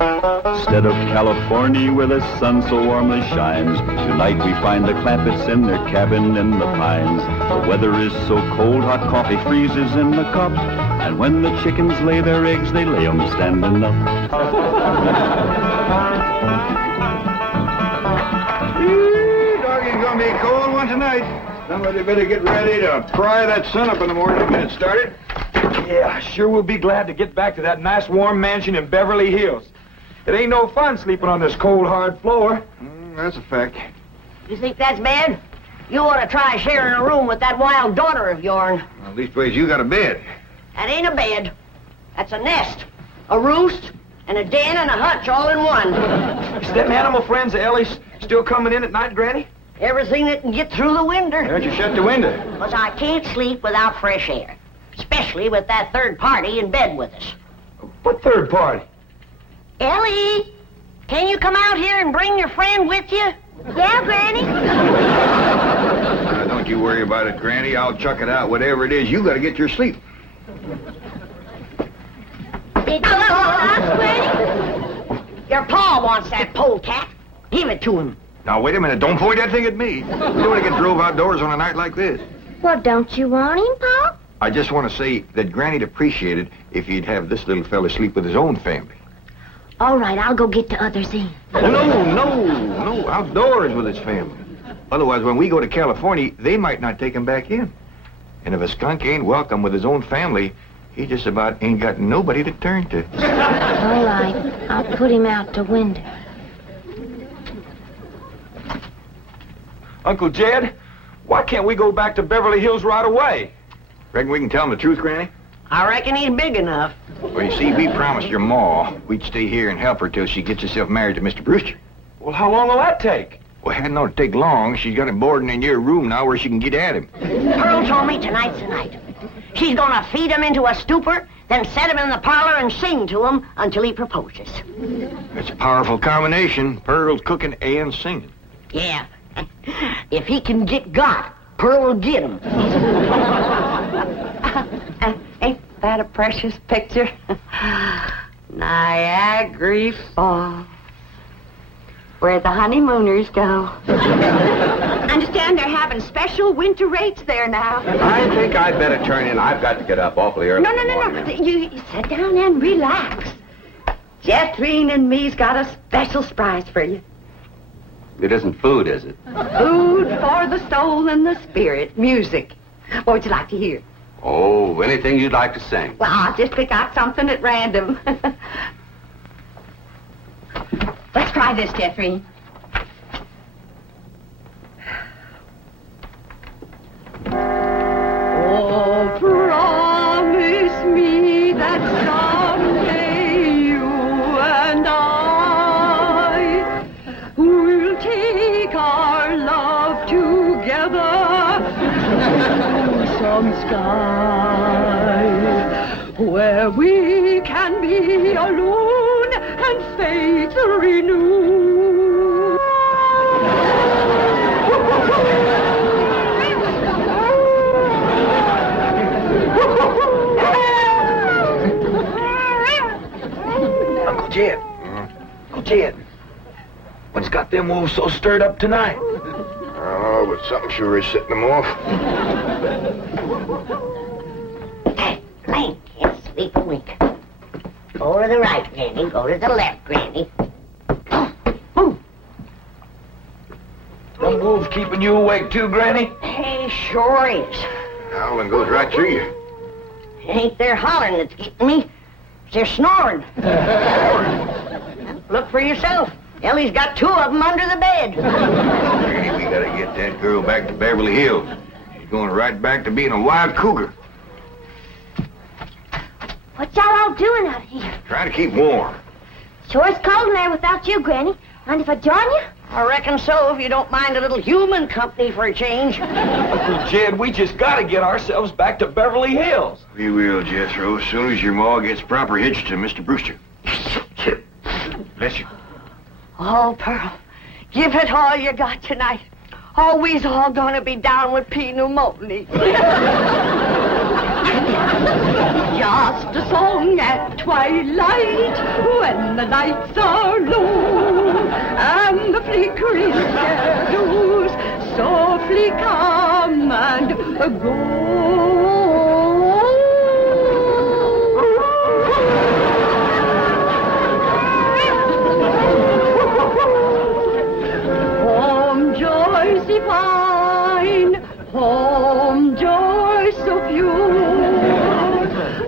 Instead of California where the sun so warmly shines, tonight we find the Clampetts in their cabin in the pines. The weather is so cold, hot coffee freezes in the cup, and when the chickens lay their eggs, they lay 'em standing up. Doggy's gonna be a cold one tonight. Somebody better get ready to fry that sun up in the morning to get it started. Yeah, sure we'll be glad to get back to that nice warm mansion in Beverly Hills. It ain't no fun sleeping on this cold, hard floor. That's a fact. You think that's bad? You ought to try sharing a room with that wild daughter of yourn. Well, leastways, you got a bed. That ain't a bed. That's a nest, a roost, and a den and a hutch all in one. Is them animal friends of Ellie's still coming in at night, Granny? Everything that can get through the window. Why don't you shut the window? Because I can't sleep without fresh air. Especially with that third party in bed with us. What third party? Ellie, can you come out here and bring your friend with you? Yeah, Granny. Don't you worry about it, Granny. I'll chuck it out. Whatever it is, you gotta get your sleep. Did you ask, Granny? Your pa wants that polecat. Give it to him. Now, wait a minute. Don't point that thing at me. You don't want to get drove outdoors on a night like this. Well, don't you want him, Pa? I just want to say that Granny'd appreciate it if he'd have this little fella sleep with his own family. All right, I'll go get the others in. Oh, no, outdoors with his family. Otherwise, when we go to California, they might not take him back in. And if a skunk ain't welcome with his own family, he just about ain't got nobody to turn to. All right, I'll put him out the window. Uncle Jed, why can't we go back to Beverly Hills right away? Reckon we can tell him the truth, Granny? I reckon he's big enough. Well, you see, we promised your ma we'd stay here and help her till she gets herself married to Mr. Brewster. Well, how long will that take? Well, it hadn't ought to take long. She's got him boarding in your room now where she can get at him. Pearl told me tonight's the night. She's gonna feed him into a stupor, then set him in the parlor and sing to him until he proposes. That's a powerful combination. Pearl's cooking and singing. Yeah. If he can get got, Pearl will get him. Ain't that a precious picture? Niagara Falls, where the honeymooners go. Understand they're having special winter rates there now. I think I'd better turn in. I've got to get up awfully early. No. You sit down and relax. Jeffrey and me's got a special surprise for you. It isn't food, is it? Food for the soul and the spirit. Music. What would you like to hear? Oh, anything you'd like to sing. Well, I'll just pick out something at random. Let's try this, Jeffrey. Oh, promise me that someday you and I will take our love together to some sky where we can be alone and faith renew. Uncle Jed. Uncle Jed. What's got them wolves so stirred up tonight? Oh, but something sure is setting them off. Lane, can't sleep a wink. Go to the right, Granny. Go to the left, Granny. Move. Them wolves keeping you awake too, Granny? He sure is. Howling goes right through you. It ain't their hollering that's getting me. It's their snoring. Look for yourself. Ellie's got two of them under the bed. Granny, we gotta get that girl back to Beverly Hills. She's going right back to being a wild cougar. What y'all all doing out here? Trying to keep warm. Sure is cold in there without you, Granny. Mind if I join you? I reckon so, if you don't mind a little human company for a change. Uncle Jed, we just got to get ourselves back to Beverly Hills. We will, Jethro, as soon as your ma gets proper hitched to Mr. Brewster. Bless you. Oh, Pearl, give it all you got tonight. Oh, we's all gonna be down with pneumonia. just a song at twilight when the nights are low and the flickering shadows softly come and go. Home joys divine, home joys so pure,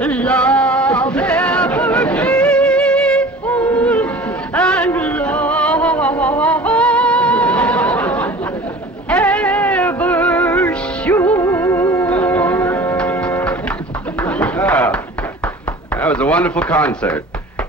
love ever faithful and love ever sure. Ah, that was a wonderful concert.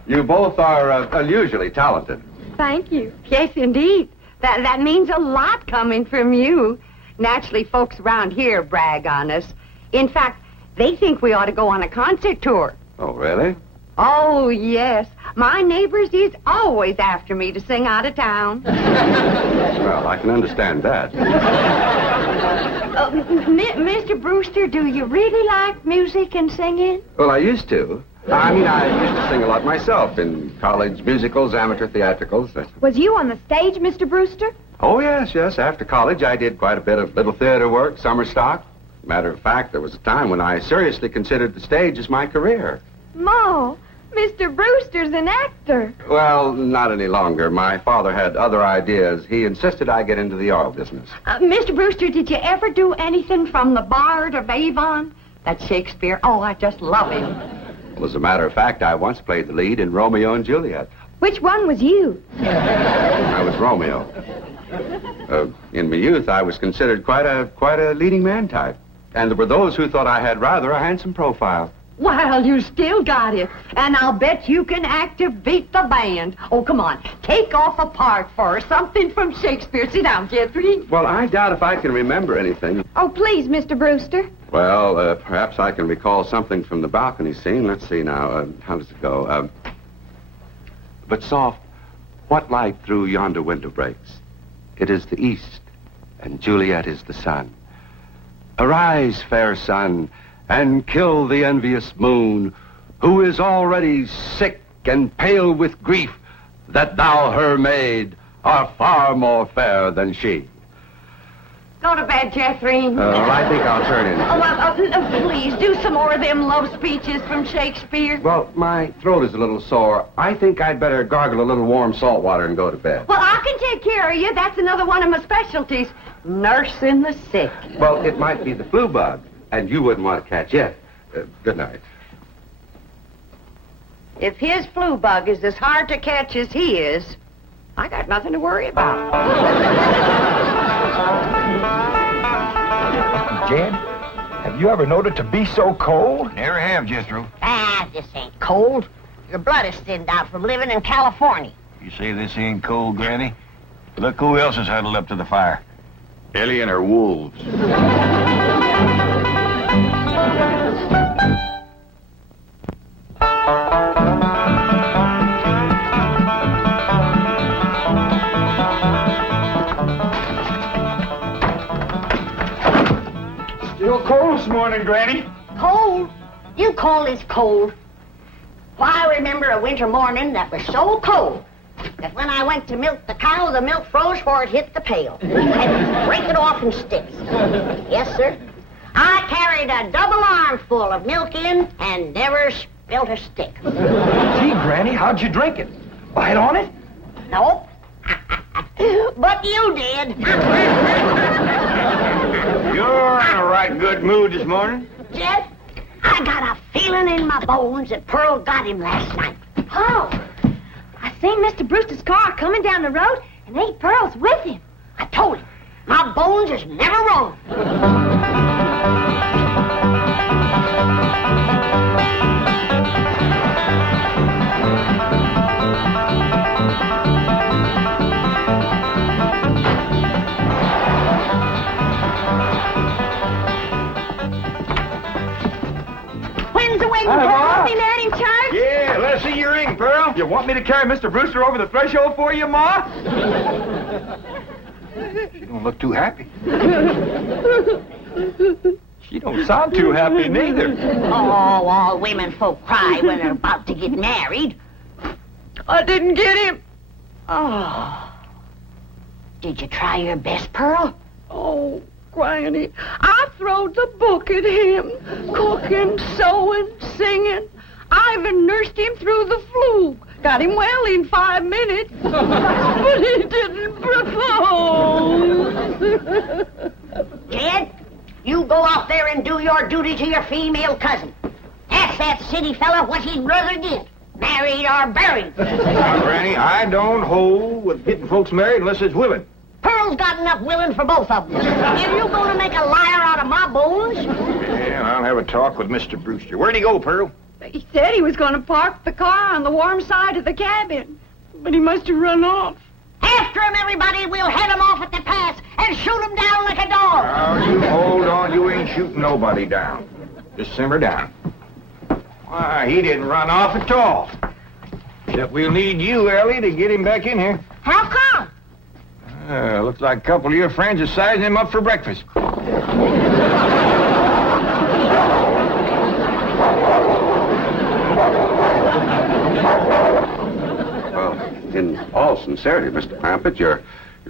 You both are unusually talented. Thank you. Yes, indeed. That means a lot coming from you. Naturally, folks around here brag on us. In fact, they think we ought to go on a concert tour. Oh, really? Oh, yes. My neighbors is always after me to sing out of town. Well, I can understand that. Mr. Brewster, do you really like music and singing? Well, I used to. I used to sing a lot myself in college musicals, amateur theatricals. Was you on the stage, Mr. Brewster? Oh, yes. After college, I did quite a bit of little theater work, summer stock. Matter of fact, there was a time when I seriously considered the stage as my career. Ma, Mr. Brewster's an actor. Well, not any longer. My father had other ideas. He insisted I get into the oil business. Mr. Brewster, did you ever do anything from the Bard of Avon? That's Shakespeare. Oh, I just love him. Well, as a matter of fact, I once played the lead in Romeo and Juliet. Which one was you? I was Romeo. In my youth, I was considered quite a leading man type. And there were those who thought I had rather a handsome profile. Well, you still got it. And I'll bet you can act to beat the band. Oh, come on. Take off a part for her. Something from Shakespeare. Sit down, Jeffrey. Well, I doubt if I can remember anything. Oh, please, Mr. Brewster. Well, perhaps I can recall something from the balcony scene. Let's see now. How does it go? But soft, what light through yonder window breaks? It is the east, and Juliet is the sun. Arise, fair sun, and kill the envious moon, who is already sick and pale with grief that thou, her maid, art far more fair than she. Go to bed, Jeffrey. Well, I think I'll turn in. Oh, well, please, do some more of them love speeches from Shakespeare. Well, my throat is a little sore. I think I'd better gargle a little warm salt water and go to bed. Well, I can take care of you. That's another one of my specialties. Nursing the sick. Well, it might be the flu bug, and you wouldn't want to catch it. Good night. If his flu bug is as hard to catch as he is, I got nothing to worry about. Jed, have you ever known it to be so cold? Never have, Jethro. This ain't cold. Your blood is thinned out from living in California. You say this ain't cold, Granny? Look who else is huddled up to the fire. Ellie and her wolves. Still cold this morning, Granny. Cold? You call this cold? Why, I remember a winter morning that was so cold that when I went to milk the cow, the milk froze before it hit the pail. I had to break it off in sticks. Yes, sir. I carried a double armful of milk in and never spilt a stick. Gee, Granny, how'd you drink it? Bite on it? Nope. But you did. You're in a right good mood this morning. Jed, I got a feeling in my bones that Pearl got him last night. Oh, I seen Mr. Brewster's car coming down the road, and Aunt Pearl's with him. I told him, my bones is never wrong. When's the wedding, Pearl? Be married in church? Yeah, let's see your ring, Pearl. You want me to carry Mr. Brewster over the threshold for you, Ma? She don't look too happy. She don't sound too happy neither. Oh, all women folk cry when they're about to get married. I didn't get him. Oh. Did you try your best, Pearl? Oh, Granny, I throwed the book at him. Cooking, sewing, singing. I even nursed him through the flu. Got him well in 5 minutes. But he didn't propose. Jed, you go out there and do your duty to your female cousin. Ask that city fella what he'd rather get, married or buried. Now, Granny, I don't hold with getting folks married unless it's willing. Pearl's got enough willing for both of them. If you're going to make a liar out of my bones... Yeah, I'll have a talk with Mr. Brewster. Where'd he go, Pearl? He said he was going to park the car on the warm side of the cabin. But he must have run off. After him, everybody. We'll head him off at the pass and shoot him down like a dog. Now, you hold on. You ain't shooting nobody down. Just simmer down. Why, he didn't run off at all. Except we'll need you, Ellie, to get him back in here. How come? Looks like a couple of your friends are sizing him up for breakfast. Well, in all sincerity, Mr. Clampett, your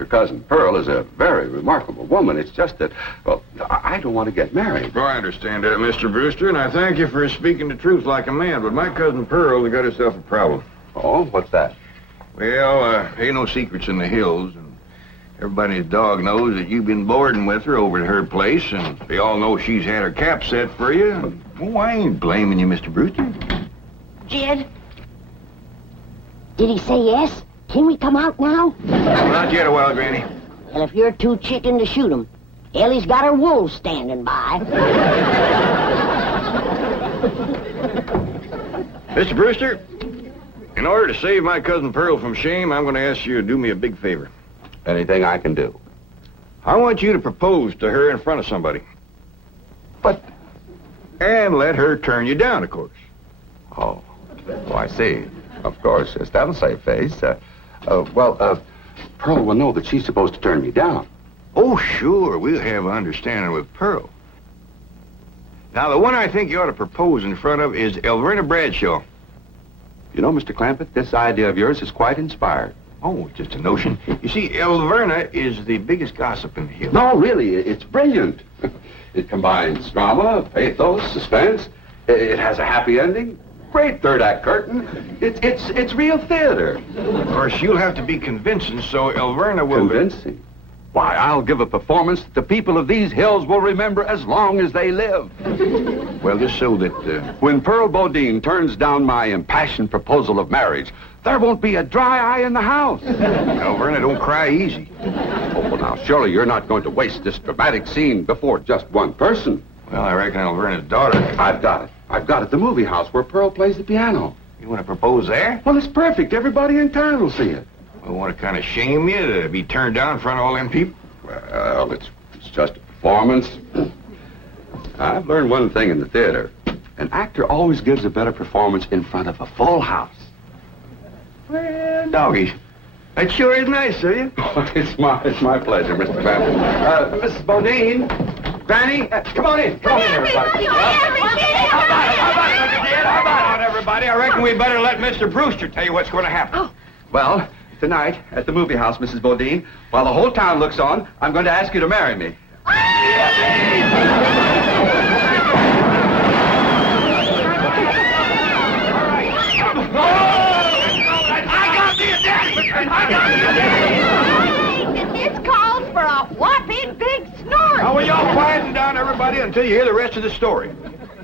cousin Pearl is a very remarkable woman. It's just that, well, I don't want to get married. Oh, I understand that, Mr. Brewster, and I thank you for speaking the truth like a man, but my cousin Pearl has got herself a problem. Oh, what's that? Well, ain't no secrets in the hills, and everybody's dog knows that you've been boarding with her over at her place, and they all know she's had her cap set for you. Oh, I ain't blaming you, Mr. Brewster. Jed? Did he say yes? Can we come out now? Not yet a while, Granny. Well, if you're too chicken to shoot him, Ellie's got her wolves standing by. Mr. Brewster, in order to save my cousin Pearl from shame, I'm going to ask you to do me a big favor. Anything I can do. I want you to propose to her in front of somebody. But, And let her turn you down, of course. oh, I see. Of course, yes, that'll save face. Pearl will know that she's supposed to turn me down. Oh, sure, we'll have an understanding with Pearl. Now, the one I think you ought to propose in front of is Elverna Bradshaw. You know, Mr. Clampett, this idea of yours is quite inspired. Oh, just a notion. You see, Elverna is the biggest gossip in the hills. No, really, it's brilliant. It combines drama, pathos, suspense. It has a happy ending. Great third-act curtain. It's real theater. Of course, you'll have to be convincing, so Elverna will... Convincing? Why, I'll give a performance that the people of these hills will remember as long as they live. Well, just so that... When Pearl Bodine turns down my impassioned proposal of marriage, there won't be a dry eye in the house. Elverna, don't cry easy. Oh, well, now, surely you're not going to waste this dramatic scene before just one person. Well, I reckon Elverna's daughter... I've got it. I've got it. The movie house where Pearl plays the piano. You want to propose there? Well, it's perfect. Everybody in town will see it. I want to kind of shame you to be turned down in front of all them people. Well, it's just a performance. I've learned one thing in the theater. An actor always gives a better performance in front of a full house. Well, doggies, that sure is nice of you. It's my pleasure, Mr. Clampett. Mrs. Bodine, Granny, come on in. Come on in, everybody. How about it, everybody? I reckon we better let Mr. Brewster tell you what's going to happen. Well, tonight, at the movie house, Mrs. Bodine, while the whole town looks on, I'm going to ask you to marry me. This calls for a whopping big snort. Now, will y'all quieten down, everybody, until you hear the rest of the story.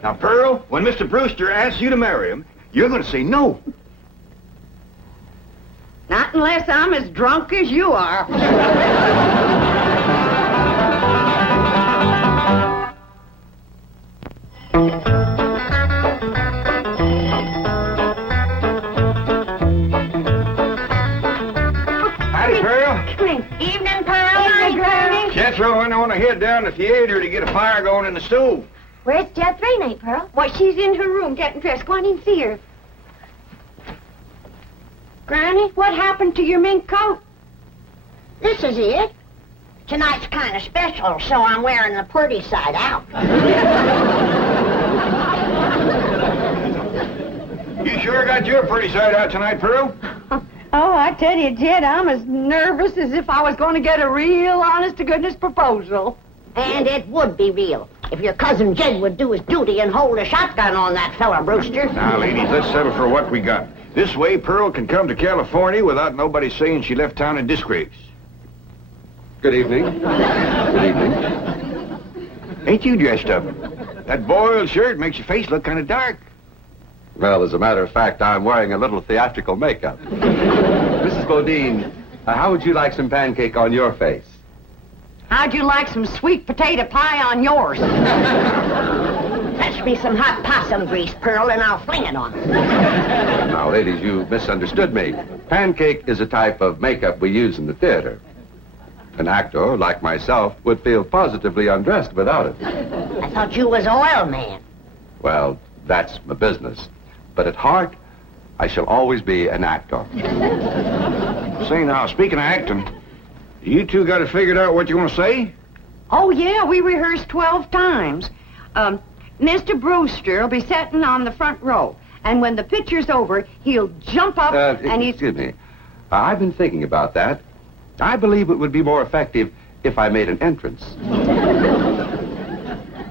Now, Pearl, when Mr. Brewster asks you to marry him, you're going to say no. Not unless I'm as drunk as you are. Howdy, Pearl. Evening, Pearl. Evening, Granny. Jethro went on to head down to the theater to get a fire going in the stove. Where's Jethro, Aunt Pearl? Why, she's in her room getting dressed. Go on in and see her. Granny, what happened to your mink coat? This is it. tonight's kind of special, so I'm wearing the pretty side out. You sure got your pretty side out tonight, Pearl? Oh, I tell you, Jed, I'm as nervous as if I was going to get a real honest-to-goodness proposal. And it would be real if your cousin Jed would do his duty and hold a shotgun on that fella, Brewster. Now, ladies, let's settle for what we got. This way, Pearl can come to California without nobody saying she left town in disgrace. Good evening. Good evening. Ain't you dressed up? That boiled shirt makes your face look kind of dark. Well, as a matter of fact, I'm wearing a little theatrical makeup. Mrs. Bodine, how would you like some pancake on your face? How'd you like some sweet potato pie on yours? Fetch me some hot possum grease, Pearl, and I'll fling it on her. Now, ladies, you misunderstood me. Pancake is a type of makeup we use in the theater. An actor, like myself, would feel positively undressed without it. I thought you was oil man. Well, that's my business. But at heart, I shall always be an actor. Say now, speaking of acting, you two got it figured out what you want to say? Oh, yeah, we rehearsed 12 times. Mr. Brewster will be sitting on the front row, and when the picture's over, he'll jump up and he's... Excuse me. I've been thinking about that. I believe it would be more effective if I made an entrance.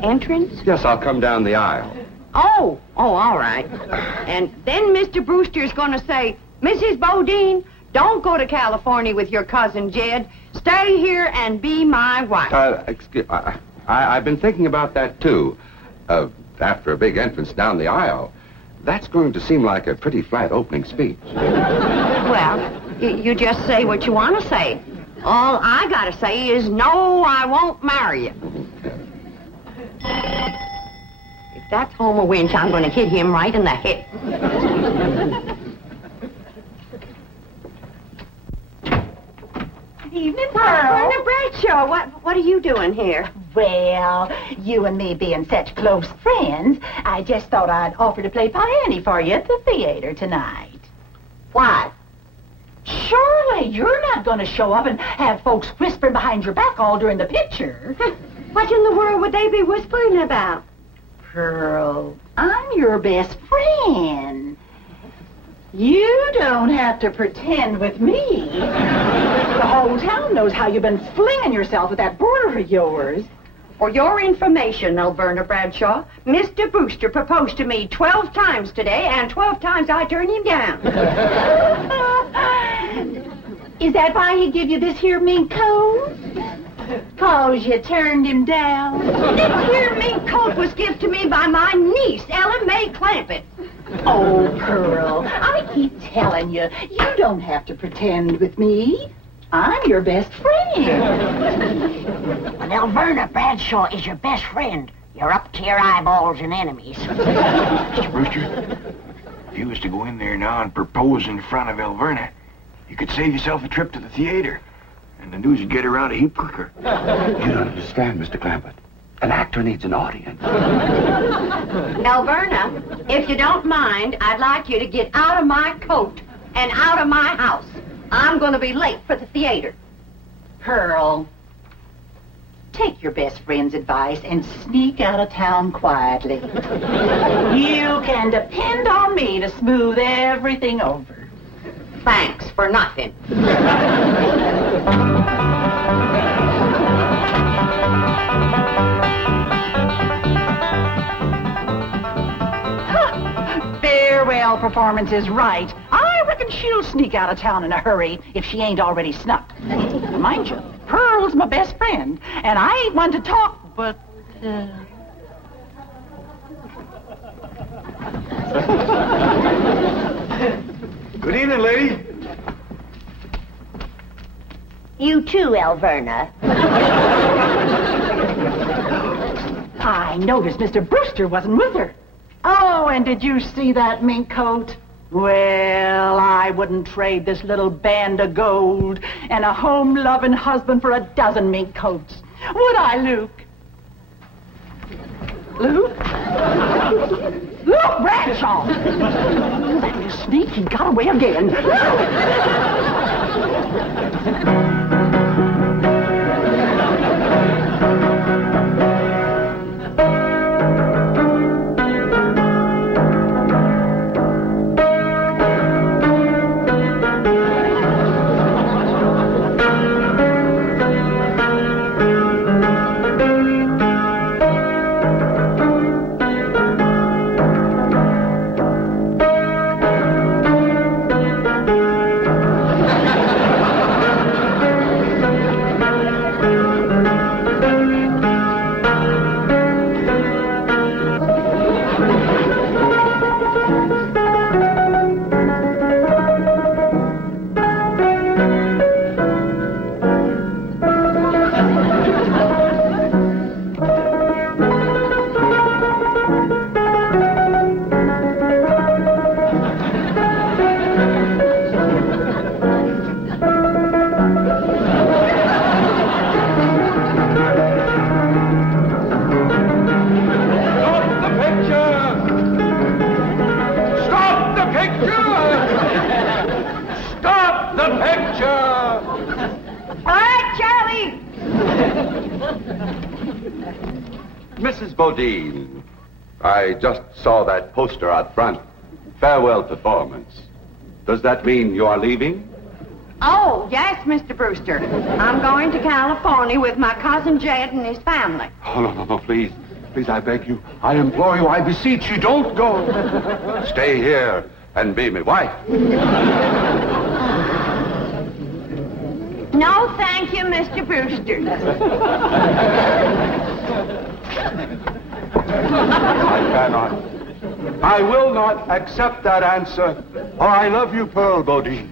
Entrance? Yes, I'll come down the aisle. Oh, all right. And then Mr. Brewster's going to say, Mrs. Bodine, don't go to California with your cousin Jed. Stay here and be my wife. I've been thinking about that, too. After a big entrance down the aisle, that's going to seem like a pretty flat opening speech. Well, you just say what you want to say. All I got to say is, no, I won't marry you. If that's Homer Winch, I'm going to hit him right in the head. Good evening, Pearl. Brenda Bradshaw, what are you doing here? Well, you and me being such close friends, I just thought I'd offer to play Piany for you at the theater tonight. Why? Surely you're not going to show up and have folks whispering behind your back all during the picture. What in the world would they be whispering about? Pearl, I'm your best friend. You don't have to pretend with me. The whole town knows how you've been flinging yourself with that boarder of yours. For your information, Alverna Bradshaw, Mr. Brewster proposed to me 12 times today, and 12 times I turned him down. Is that why he give you this here mink coat? 'Cause you turned him down? This here mink coat was given to me by my niece, Ellen May Clampett. Oh, Pearl, I keep telling you, you don't have to pretend with me. I'm your best friend. When Alverna Bradshaw is your best friend, you're up to your eyeballs in enemies. Mr. Brewster, if you was to go in there now and propose in front of Alverna, you could save yourself a trip to the theater. And the news would get around a heap quicker. You don't understand, Mr. Clampett. An actor needs an audience. Alverna, if you don't mind, I'd like you to get out of my coat and out of my house. I'm going to be late for the theater. Pearl, take your best friend's advice and sneak out of town quietly. You can depend on me to smooth everything over. Thanks for nothing. Farewell performance is right. I reckon she'll sneak out of town in a hurry if she ain't already snuck. Mind you, Pearl's my best friend, and I ain't one to talk, but... Good evening, lady. You too, Alverna. I noticed Mr. Brewster wasn't with her. Oh, and did you see that mink coat? Well, I wouldn't trade this little band of gold and a home-loving husband for a dozen mink coats. Would I, Luke? Luke? Luke Bradshaw! That little sneak, he got away again. Mrs. Bodine, I just saw that poster out front. Farewell performance. Does that mean you are leaving? Oh, yes, Mr. Brewster. I'm going to California with my cousin Jed and his family. Oh, no, please. Please, I beg you. I implore you. I beseech you. Don't go. Stay here and be my wife. No, thank you, Mr. Brewster. I cannot. I will not accept that answer. For I love you, Pearl Bodine.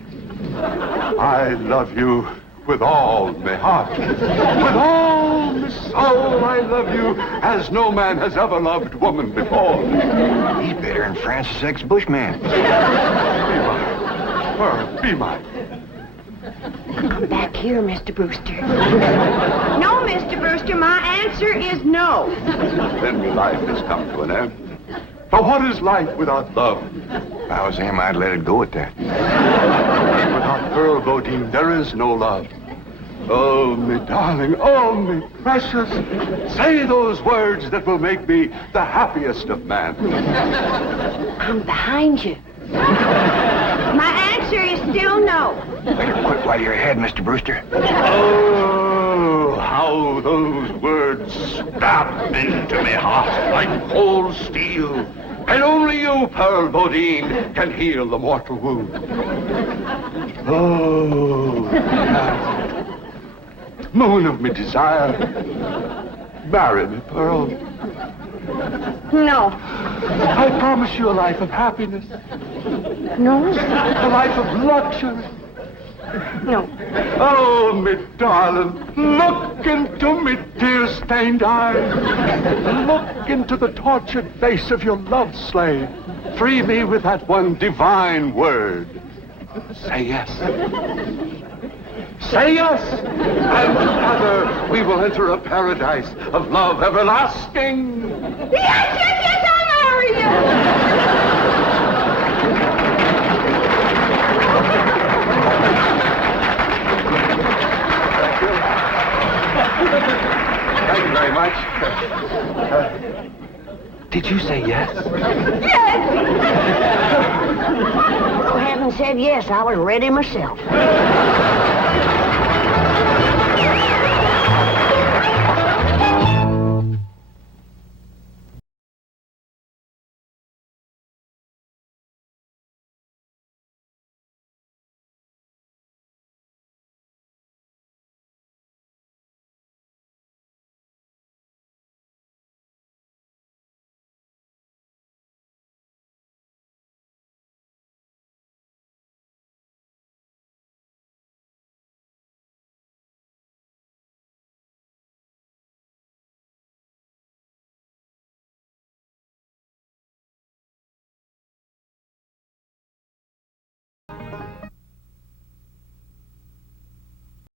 I love you with all my heart. With all my soul, I love you as no man has ever loved woman before. He's better than Francis X. Bushman. Be mine. Pearl, be mine. Come back here, Mr. Brewster. No, Mr. Brewster, my answer is no. Then your life has come to an end. For what is life without love? If I was him, I'd let it go at that. Without Pearl Bodine, there is no love. Oh, me darling, oh, me precious. Say those words that will make me the happiest of men. I'm behind you. My answer is still no. Better quit while you're ahead, Mr. Brewster. Oh, how those words stab into me heart like cold steel. And only you, Pearl Bodine, can heal the mortal wound. Oh, moon of me desire, marry me, Pearl. No. I promise you a life of happiness, No? a life of luxury. No. Oh, me darling, look into me tear-stained eyes. Look into the tortured face of your love slave. Free me with that one divine word. Say yes. Say yes, and together we will enter a paradise of love everlasting. Yes, I'll marry you. Thank you very much. Did you say yes? Yes. Go ahead and said yes. I was ready myself.